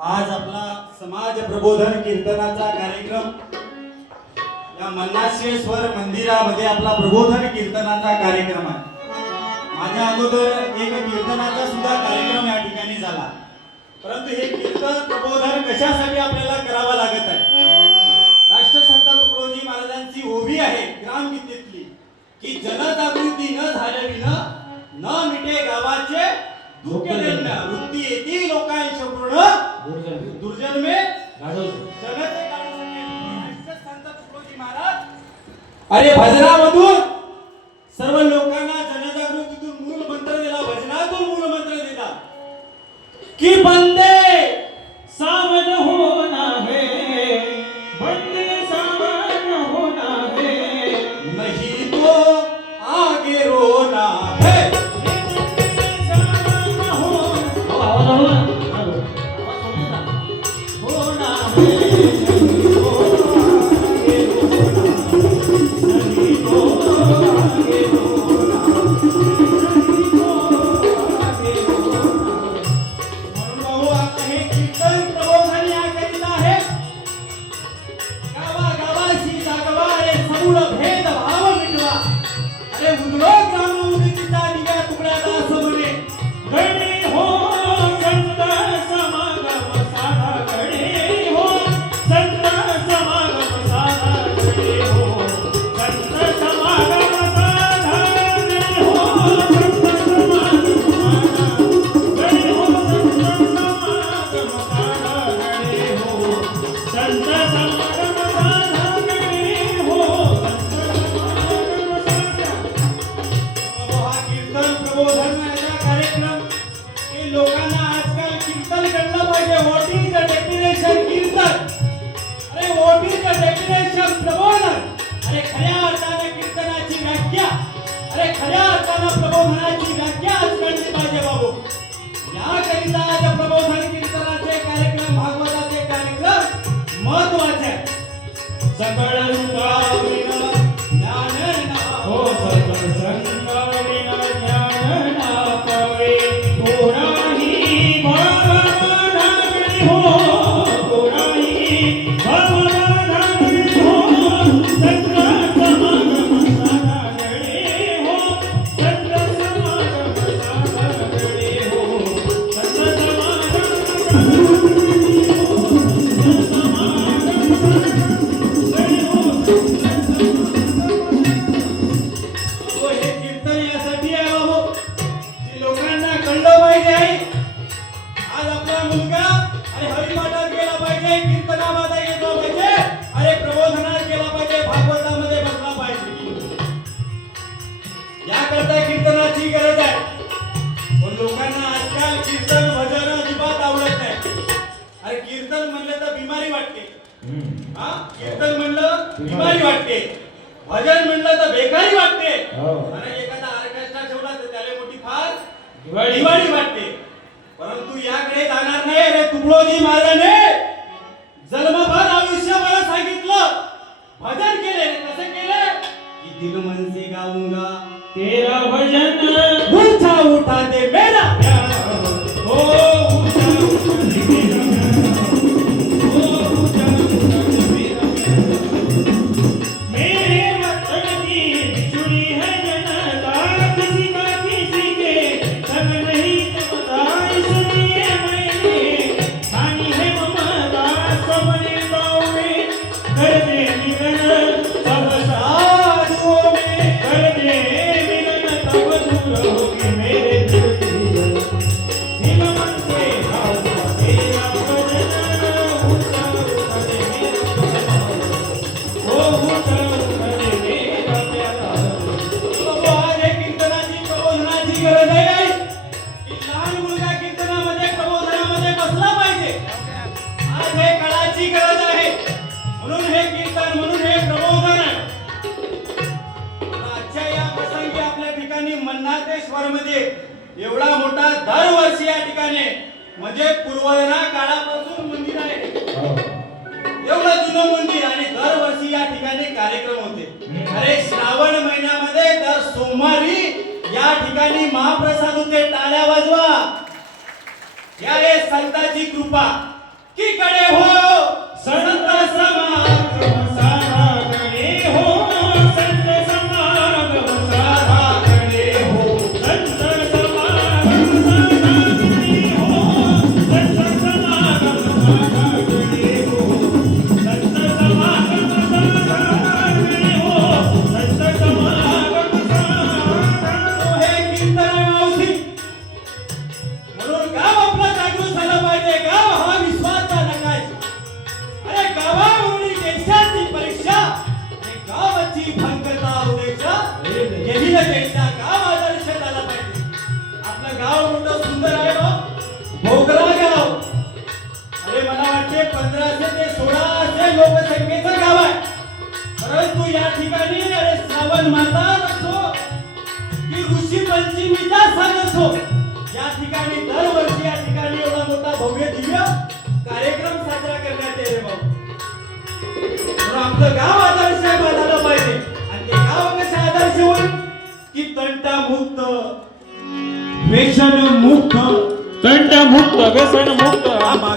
आज आपला समाज प्रबोधन कीर्तनाचा कार्यक्रम या मन्नाशेश्वर मंदिरामध्ये आपला प्रबोधन कीर्तनाचा कार्यक्रम आहे। माझ्या अगोदर एक कीर्तनाचा सुद्धा कार्यक्रम या ठिकाणी झाला, परंतु हे कीर्तन प्रबोधन कशासाठी आपल्याला करावा लागत आहे? राष्ट्रसंत तुकडोजी महाराजांची ओवी आहे ग्रामगीतेतली की जनजागृती न झाल्याविना न मिटे गावाचे दुःख देणं, वृत्ती येती लोकांश पूर्ण दुर्जन्मे जनते राष्ट्रसंत तुकडोजी महाराज अरे भजनामधून सर्व लोकांना जनजागृतीतून मूल मंत्र दिला, भजनातून मूल मंत्र दिला की बंदे सावध होना है, बंदे सावध होना है, नहीं तो आगे रोना है। कीर्तन म्हणलं बिमारी वाटते, भजन म्हणलं तर बेकारी वाटते, आणि एखादा ऑर्केस्ट्रा ठेवला तर त्याला मोठी फार दिवाळी वाटते। परंतु याकडे जाणार नाही रे। तुकडोजी महाराजांनी जन्मभर आयुष्य मला सांगितलं, भजन केले। कसं केले की दिल मन से गाऊंगा तेरा भजन, ऊंचा उठा दे मेरा प्यार, हो ऊंचा उठा दे मेरा प्यार, हो ऊंचा उठा दे मेरा प्यार। मेरे वतन की बिछुड़ी है जनता, किसी का किसी के संग नहीं जमता, इसलिए मैंने ठानी है ममता, सबने गाँव में कर दे मिलन, सब साधुओं में कर दे मिलन, तब दूर होगी मेरे दिल की जलन। दिल मन से गाऊंगा तेरा भजन, ऊंचा उठा दे मेरा प्यार, हो ऊंचा उठा दे मेरा प्यार। कीर्तनाची प्रबोधनाची गरज आहे की लहान मुलगा कीर्तनामध्ये प्रबोधनामध्ये बसला पाहिजे। आज हे काळाची गरज आहे, म्हणून हे कीर्तन, म्हणून हे प्रबोधन आहे। आजच्या या प्रसंगी आपल्या ठिकाणी मन्नाथेश्वर मध्ये एवढा मोठा दरवर्षी या ठिकाणी म्हणजे पूर्वजना काळापासून मंदिर आहे, एवढं जुनं मंदिर, आणि दरवर्षी या ठिकाणी कार्यक्रम होते। अरे श्रावण महिन्यामध्ये दर सोमवारी या ठिकाणी महाप्रसाद होते। टाळ्या वाजवा, या संताची कृपा। की कडे हो संत समागम सारा कडे हो संत समागम सारा कडे हो संत समागम सारा कडे हो संत समागम सारा कडे हो संत समागम सारा कडे हो संत समागम सारा हे कीर्तन मावशी म्हणून गाव आपला जागृत झाला पाहिजे. गाव हा विश्वाचा नकाशा. अरे गावावरून देशाची परीक्षा आणि गावाची भंगता उद्देशा येथील देशा गाव आदर्श झाला पाहिजे. आपलं गाव मोठं सुंदर आहे भोकरा गाव. अरे मला वाटते 1500 ते 1600 लोकसंख्येचं गाव आहे. परंतु या ठिकाणी अरे श्रावण माता असो की ऋषी पंचमीचा सण असो, या ठिकाणी दरवर्षी या ठिकाणी एवढा मोठा भव्य दिव्य कार्यक्रम साजरा करण्यात येते भाऊ. म्हणून आपलं गाव आदर्श झालं पाहिजे. आणि ते गाव कसं आदर्श होईल की तंटमुक्त, व्यसनमुक्त, तंटमुक्त व्यसनमुक्त आम्हा